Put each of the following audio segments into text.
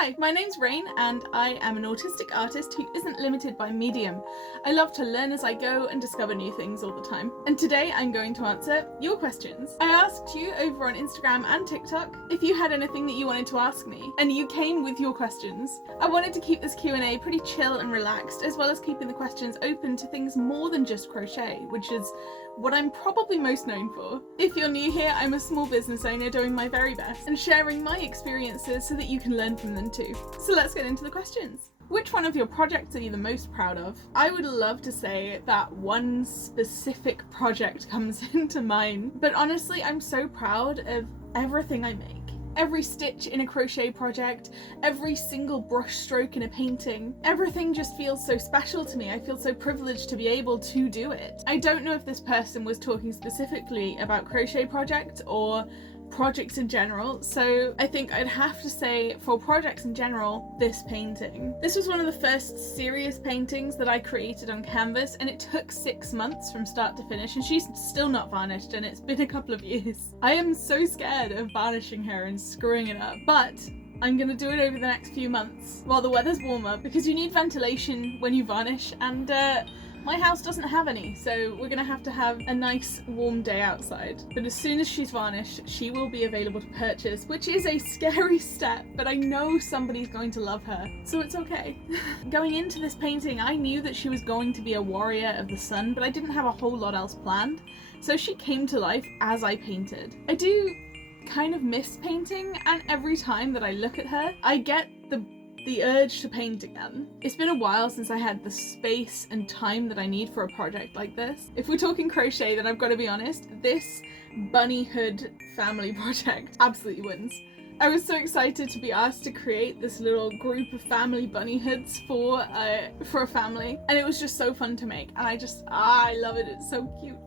Hi, my name's Rain and I am an autistic artist who isn't limited by medium. I love to learn as I go and discover new things all the time. And today I'm going to answer your questions. I asked you over on Instagram and TikTok if you had anything that you wanted to ask me, and you came with your questions. I wanted to keep this Q&A pretty chill and relaxed, as well as keeping the questions open to things more than just crochet, which is what I'm probably most known for. If you're new here, I'm a small business owner doing my very best and sharing my experiences so that you can learn from them too. So let's get into the questions. Which one of your projects are you the most proud of? I would love to say that one specific project comes into mind, but honestly, I'm so proud of everything I make. Every stitch in a crochet project, every single brush stroke in a painting, everything just feels so special to me. I feel so privileged to be able to do it. I don't know if this person was talking specifically about crochet projects or projects in general, so I think I'd have to say for projects in general, this painting. This was one of the first serious paintings that I created on canvas, and it took 6 months from start to finish, and she's still not varnished, and it's been a couple of years. I am so scared of varnishing her and screwing it up, but I'm gonna do it over the next few months while the weather's warmer, because you need ventilation when you varnish, and my house doesn't have any, so we're gonna have to have a nice warm day outside. But as soon as she's varnished, she will be available to purchase, which is a scary step, but I know somebody's going to love her, so it's okay. Going into this painting, I knew that she was going to be a warrior of the sun, but I didn't have a whole lot else planned, so she came to life as I painted. I do kind of miss painting, and every time that I look at her, I get the urge to paint again. It's been a while since I had the space and time that I need for a project like this. If we're talking crochet, then I've got to be honest, this bunny hood family project absolutely wins. I was so excited to be asked to create this little group of family bunny hoods for a family, and it was just so fun to make, and I love it. It's so cute.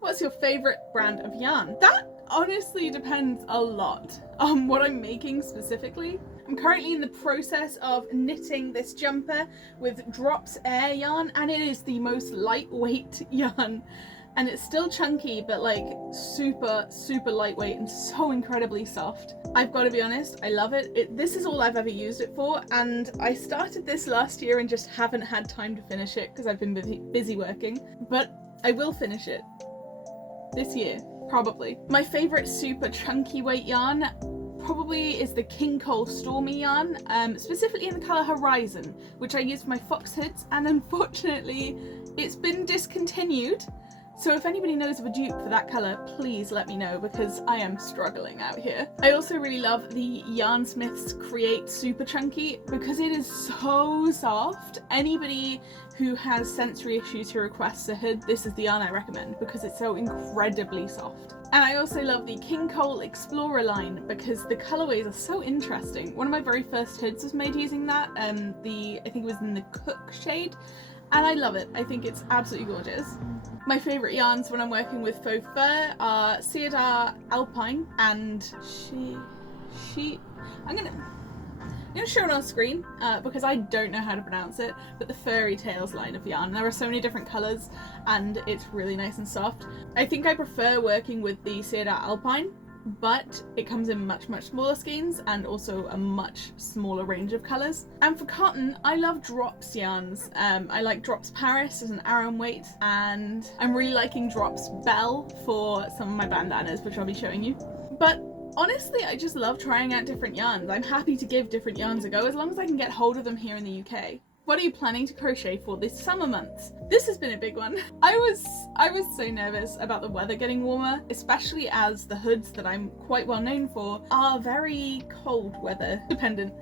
What's your favorite brand of yarn? That honestly depends a lot on what I'm making specifically. I'm currently in the process of knitting this jumper with Drops Air yarn, and it is the most lightweight yarn, and it's still chunky, but like super lightweight and so incredibly soft. I've got to be honest, I love it. This is all I've ever used it for, and I started this last year and just haven't had time to finish it because I've been busy working, but I will finish it this year, probably. My favorite super chunky weight yarn probably is the King Cole Stormy yarn, specifically in the colour Horizon, which I use for my fox hoods, and unfortunately it's been discontinued. So if anybody knows of a dupe for that colour, please let me know, because I am struggling out here. I also really love the Yarnsmiths Create Super Chunky because it is so soft. Anybody who has sensory issues who requests a hood, this is the yarn I recommend because it's so incredibly soft. And I also love the King Cole Explorer line because the colourways are so interesting. One of my very first hoods was made using that, I think it was in the Cook shade, and I love it. I think it's absolutely gorgeous. My favourite yarns when I'm working with faux fur are Cedar Alpine and I'm gonna show it on screen because I don't know how to pronounce it, but the Furry Tales line of yarn. There are so many different colours and it's really nice and soft. I think I prefer working with the Cedar Alpine, but it comes in much smaller skeins and also a much smaller range of colours. And for cotton, I love Drops yarns. I like Drops Paris as an Aran weight, and I'm really liking Drops Belle for some of my bandanas, which I'll be showing you. But honestly, I just love trying out different yarns. I'm happy to give different yarns a go as long as I can get hold of them here in the UK. What are you planning to crochet for this summer months? This has been a big one. I was so nervous about the weather getting warmer, especially as the hoods that I'm quite well known for are very cold weather dependent.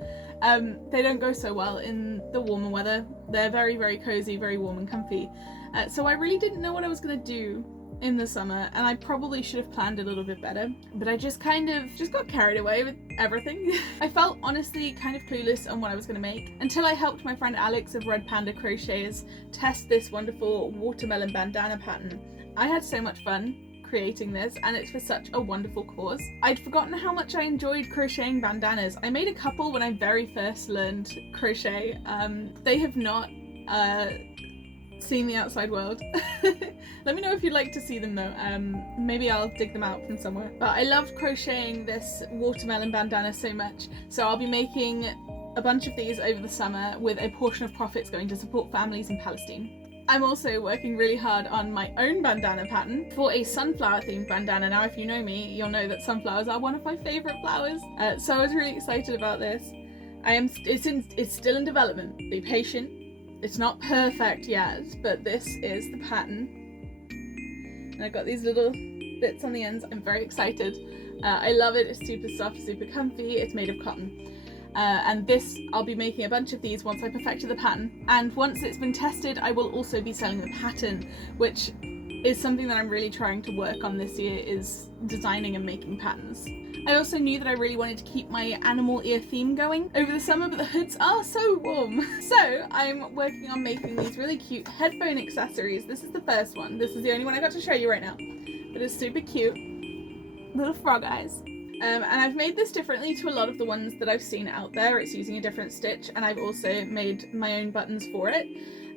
They don't go so well in the warmer weather. They're very cozy, very warm and comfy. So I really didn't know what I was gonna do in the summer, and I probably should have planned a little bit better, but I just got carried away with everything. I felt honestly kind of clueless on what I was going to make until I helped my friend Alex of Red Panda Crocheters test this wonderful watermelon bandana pattern. I had so much fun creating this, and it's for such a wonderful cause. I'd forgotten how much I enjoyed crocheting bandanas. I made a couple when I very first learned crochet. They have not seen the outside world. Let me know if you'd like to see them though. Maybe I'll dig them out from somewhere. But I love crocheting this watermelon bandana so much, so I'll be making a bunch of these over the summer with a portion of profits going to support families in Palestine. I'm also working really hard on my own bandana pattern for a sunflower themed bandana. Now, if you know me, you'll know that sunflowers are one of my favourite flowers. So I was really excited about this. It's still in development. Be patient. It's not perfect yet, but this is the pattern. And I've got these little bits on the ends. I'm very excited. I love it. It's super soft, super comfy. It's made of cotton. And this, I'll be making a bunch of these once I perfected the pattern. And once it's been tested, I will also be selling the pattern, which is something that I'm really trying to work on this year, is designing and making patterns. I also knew that I really wanted to keep my animal ear theme going over the summer, but the hoods are so warm. So I'm working on making these really cute headphone accessories. This is the first one. This is the only one I got to show you right now, but it's super cute. Little frog eyes. And I've made this differently to a lot of the ones that I've seen out there. It's using a different stitch, and I've also made my own buttons for it.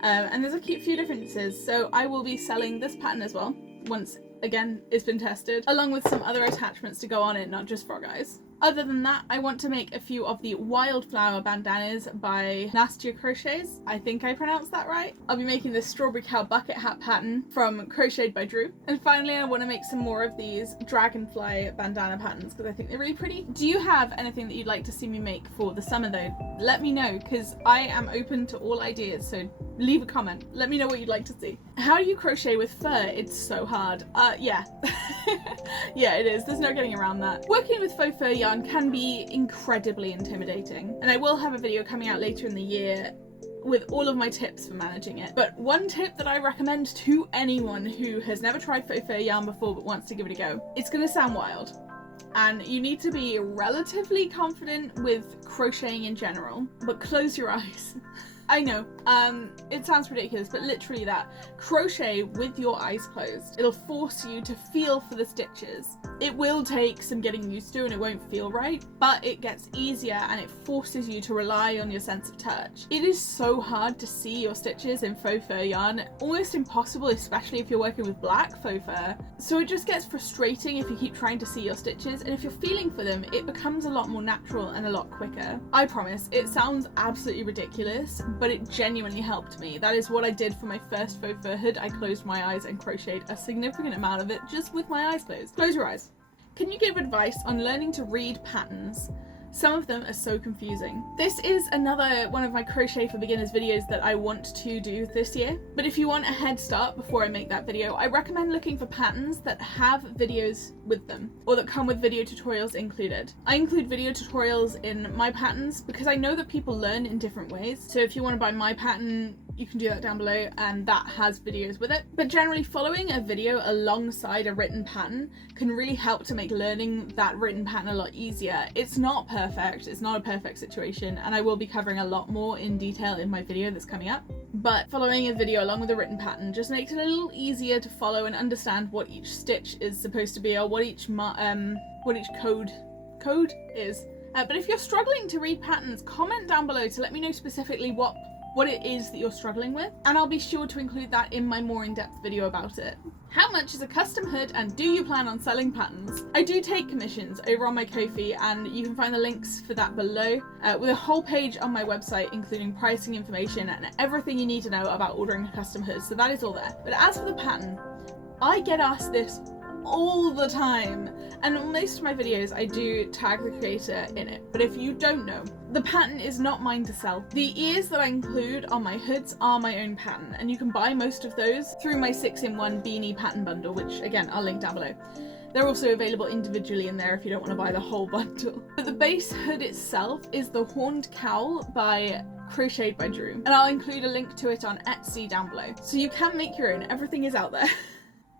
And there's a few differences. So I will be selling this pattern as well, once again it's been tested, along with some other attachments to go on it, not just frog eyes. Other than that, I want to make a few of the wildflower bandanas by Nastia Crochets. I think I pronounced that right. I'll be making this strawberry cow bucket hat pattern from Crocheted by Drew. And finally, I want to make some more of these dragonfly bandana patterns because I think they're really pretty. Do you have anything that you'd like to see me make for the summer though? Let me know, because I am open to all ideas, so leave a comment. Let me know what you'd like to see. How do you crochet with fur? It's so hard. Yeah. Yeah, it is. There's no getting around that. Working with faux fur yarn can be incredibly intimidating, and I will have a video coming out later in the year with all of my tips for managing it. But one tip that I recommend to anyone who has never tried faux fur yarn before but wants to give it a go, it's gonna sound wild, and you need to be relatively confident with crocheting in general, but close your eyes. I know, it sounds ridiculous, but literally that. Crochet with your eyes closed. It'll force you to feel for the stitches. It will take some getting used to and it won't feel right, but it gets easier and it forces you to rely on your sense of touch. It is so hard to see your stitches in faux fur yarn, almost impossible, especially if you're working with black faux fur. So it just gets frustrating if you keep trying to see your stitches, and if you're feeling for them, it becomes a lot more natural and a lot quicker. I promise, it sounds absolutely ridiculous, but it genuinely helped me. That is what I did for my first faux fur hood. I closed my eyes and crocheted a significant amount of it just with my eyes closed. Close your eyes. Can you give advice on learning to read patterns? Some of them are so confusing. This is another one of my Crochet for Beginners videos that I want to do this year. But if you want a head start before I make that video, I recommend looking for patterns that have videos with them, or that come with video tutorials included. I include video tutorials in my patterns because I know that people learn in different ways. So if you want to buy my pattern, you can do that down below, and that has videos with it. But generally, following a video alongside a written pattern can really help to make learning that written pattern a lot easier. It's not perfect, it's not a perfect situation, and I will be covering a lot more in detail in my video that's coming up. But following a video along with a written pattern just makes it a little easier to follow and understand what each stitch is supposed to be, or what each code is. But if you're struggling to read patterns, comment down below to let me know specifically what it is that you're struggling with, and I'll be sure to include that in my more in-depth video about it. How much is a custom hood, and do you plan on selling patterns? I do take commissions over on my Ko-fi, and you can find the links for that below, with a whole page on my website including pricing information and everything you need to know about ordering a custom hood, so that is all there. But as for the pattern, I get asked this all the time, and in most of my videos I do tag the creator in it, but if you don't know, the pattern is not mine to sell. The ears that I include on my hoods are my own pattern, and you can buy most of those through my 6-in-1 beanie pattern bundle, which again I'll link down below. They're also available individually in there if you don't want to buy the whole bundle. But the base hood itself is the Horned Cowl by Crocheted by Drew, and I'll include a link to it on Etsy down below, so you can make your own. Everything is out there.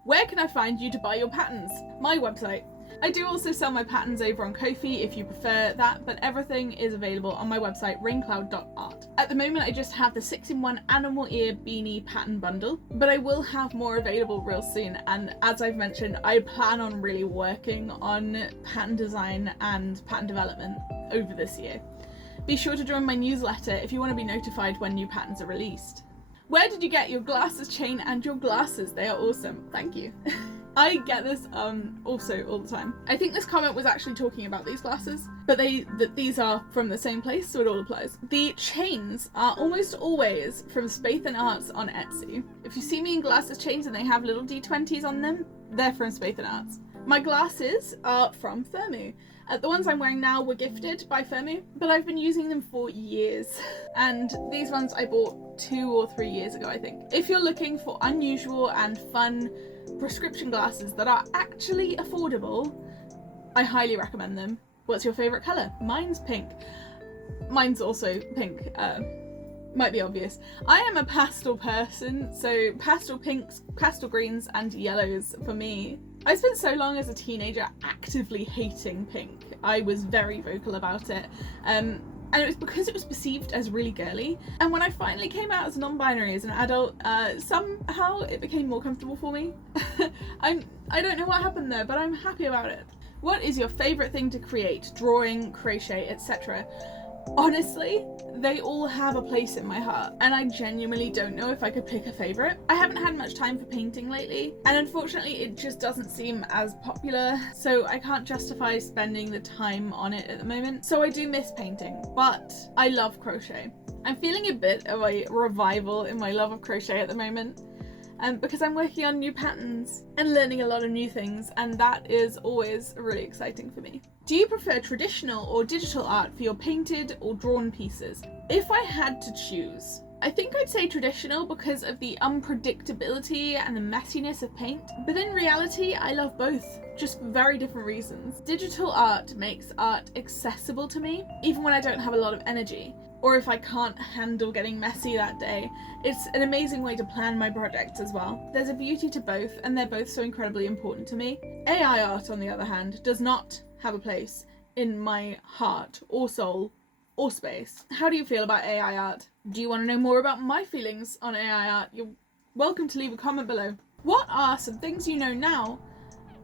Where can I find you to buy your patterns? My website. I do also sell my patterns over on Ko-fi if you prefer that, but everything is available on my website, RAYNCLOUD.art. At the moment I just have the 6-in-1 animal ear beanie pattern bundle, but I will have more available real soon, and as I've mentioned, I plan on really working on pattern design and pattern development over this year. Be sure to join my newsletter if you want to be notified when new patterns are released. Where did you get your glasses chain and your glasses? They are awesome. Thank you. I get this also all the time. I think this comment was actually talking about these glasses, but these are from the same place, so it all applies. The chains are almost always from Spaith and Arts on Etsy. If you see me in glasses chains and they have little D20s on them, they're from Spaith and Arts. My glasses are from Firmoo. The ones I'm wearing now were gifted by Firmoo, but I've been using them for years. And these ones I bought 2 or 3 years ago, I think. If you're looking for unusual and fun prescription glasses that are actually affordable, I highly recommend them. What's your favourite colour? Mine's pink. Mine's also pink. Might be obvious. I am a pastel person, so pastel pinks, pastel greens and yellows for me. I spent so long as a teenager actively hating pink. I was very vocal about it. And it was because it was perceived as really girly. And when I finally came out as non-binary as an adult, somehow it became more comfortable for me. I don't know what happened there, but I'm happy about it. What is your favourite thing to create? Drawing, crochet, etc. Honestly, they all have a place in my heart, and I genuinely don't know if I could pick a favourite. I haven't had much time for painting lately, and unfortunately it just doesn't seem as popular, so I can't justify spending the time on it at the moment. So I do miss painting, but I love crochet. I'm feeling a bit of a revival in my love of crochet at the moment. Because I'm working on new patterns and learning a lot of new things, and that is always really exciting for me. Do you prefer traditional or digital art for your painted or drawn pieces? If I had to choose, I think I'd say traditional because of the unpredictability and the messiness of paint, but in reality I love both, just for very different reasons. Digital art makes art accessible to me, even when I don't have a lot of energy. Or if I can't handle getting messy that day. It's an amazing way to plan my projects as well. There's a beauty to both, and they're both so incredibly important to me. AI art, on the other hand, does not have a place in my heart or soul or space. How do you feel about AI art? Do you want to know more about my feelings on AI art? You're welcome to leave a comment below. What are some things you know now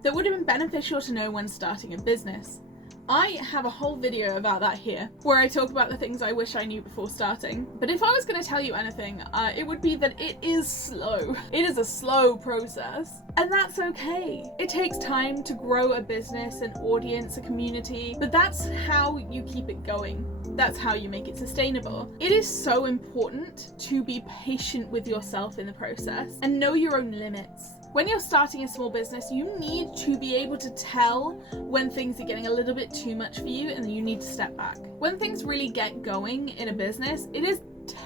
that would have been beneficial to know when starting a business? I have a whole video about that here, where I talk about the things I wish I knew before starting. But if I was going to tell you anything, it would be that it is slow. It is a slow process, and that's okay. It takes time to grow a business, an audience, a community, but that's how you keep it going. That's how you make it sustainable. It is so important to be patient with yourself in the process and know your own limits. When you're starting a small business, you need to be able to tell when things are getting a little bit too much for you and then you need to step back. When things really get going in a business, it is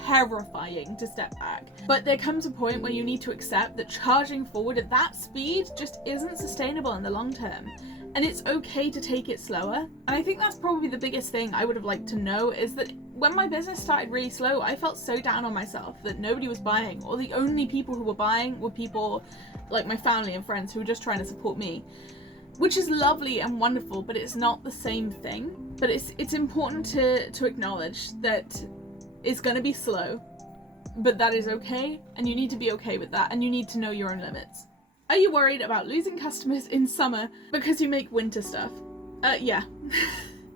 terrifying to step back. But there comes a point where you need to accept that charging forward at that speed just isn't sustainable in the long term. And it's okay to take it slower. And I think that's probably the biggest thing I would have liked to know, is that when my business started really slow, I felt so down on myself that nobody was buying, or the only people who were buying were people like my family and friends who were just trying to support me, which is lovely and wonderful, but it's not the same thing. But it's important to acknowledge that it's going to be slow, but that is okay, and you need to be okay with that, and you need to know your own limits. Are you worried about losing customers in summer because you make winter stuff? Yeah.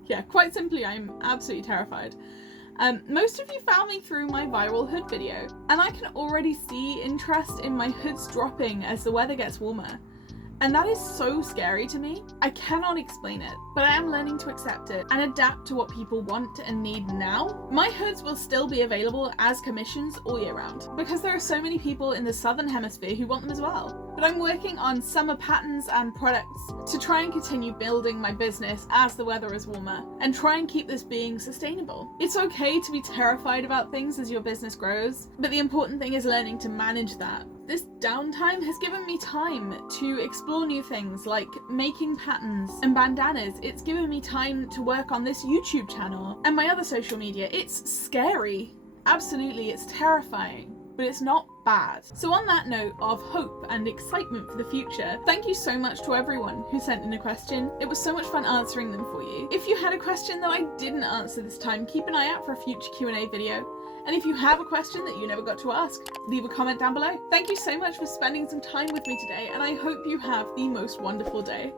Yeah, quite simply, I'm absolutely terrified. Most of you found me through my viral hood video, and I can already see interest in my hoods dropping as the weather gets warmer. And that is so scary to me. I cannot explain it, but I am learning to accept it and adapt to what people want and need now. My hoods will still be available as commissions all year round, because there are so many people in the southern hemisphere who want them as well. But I'm working on summer patterns and products to try and continue building my business as the weather is warmer, and try and keep this being sustainable. It's okay to be terrified about things as your business grows, but the important thing is learning to manage that. This downtime has given me time to explore new things like making patterns and bandanas. It's given me time to work on this YouTube channel and my other social media. It's scary. Absolutely, it's terrifying, but it's not bad. So on that note of hope and excitement for the future, thank you so much to everyone who sent in a question. It was so much fun answering them for you. If you had a question that I didn't answer this time, keep an eye out for a future Q&A video. And if you have a question that you never got to ask, leave a comment down below. Thank you so much for spending some time with me today, and I hope you have the most wonderful day.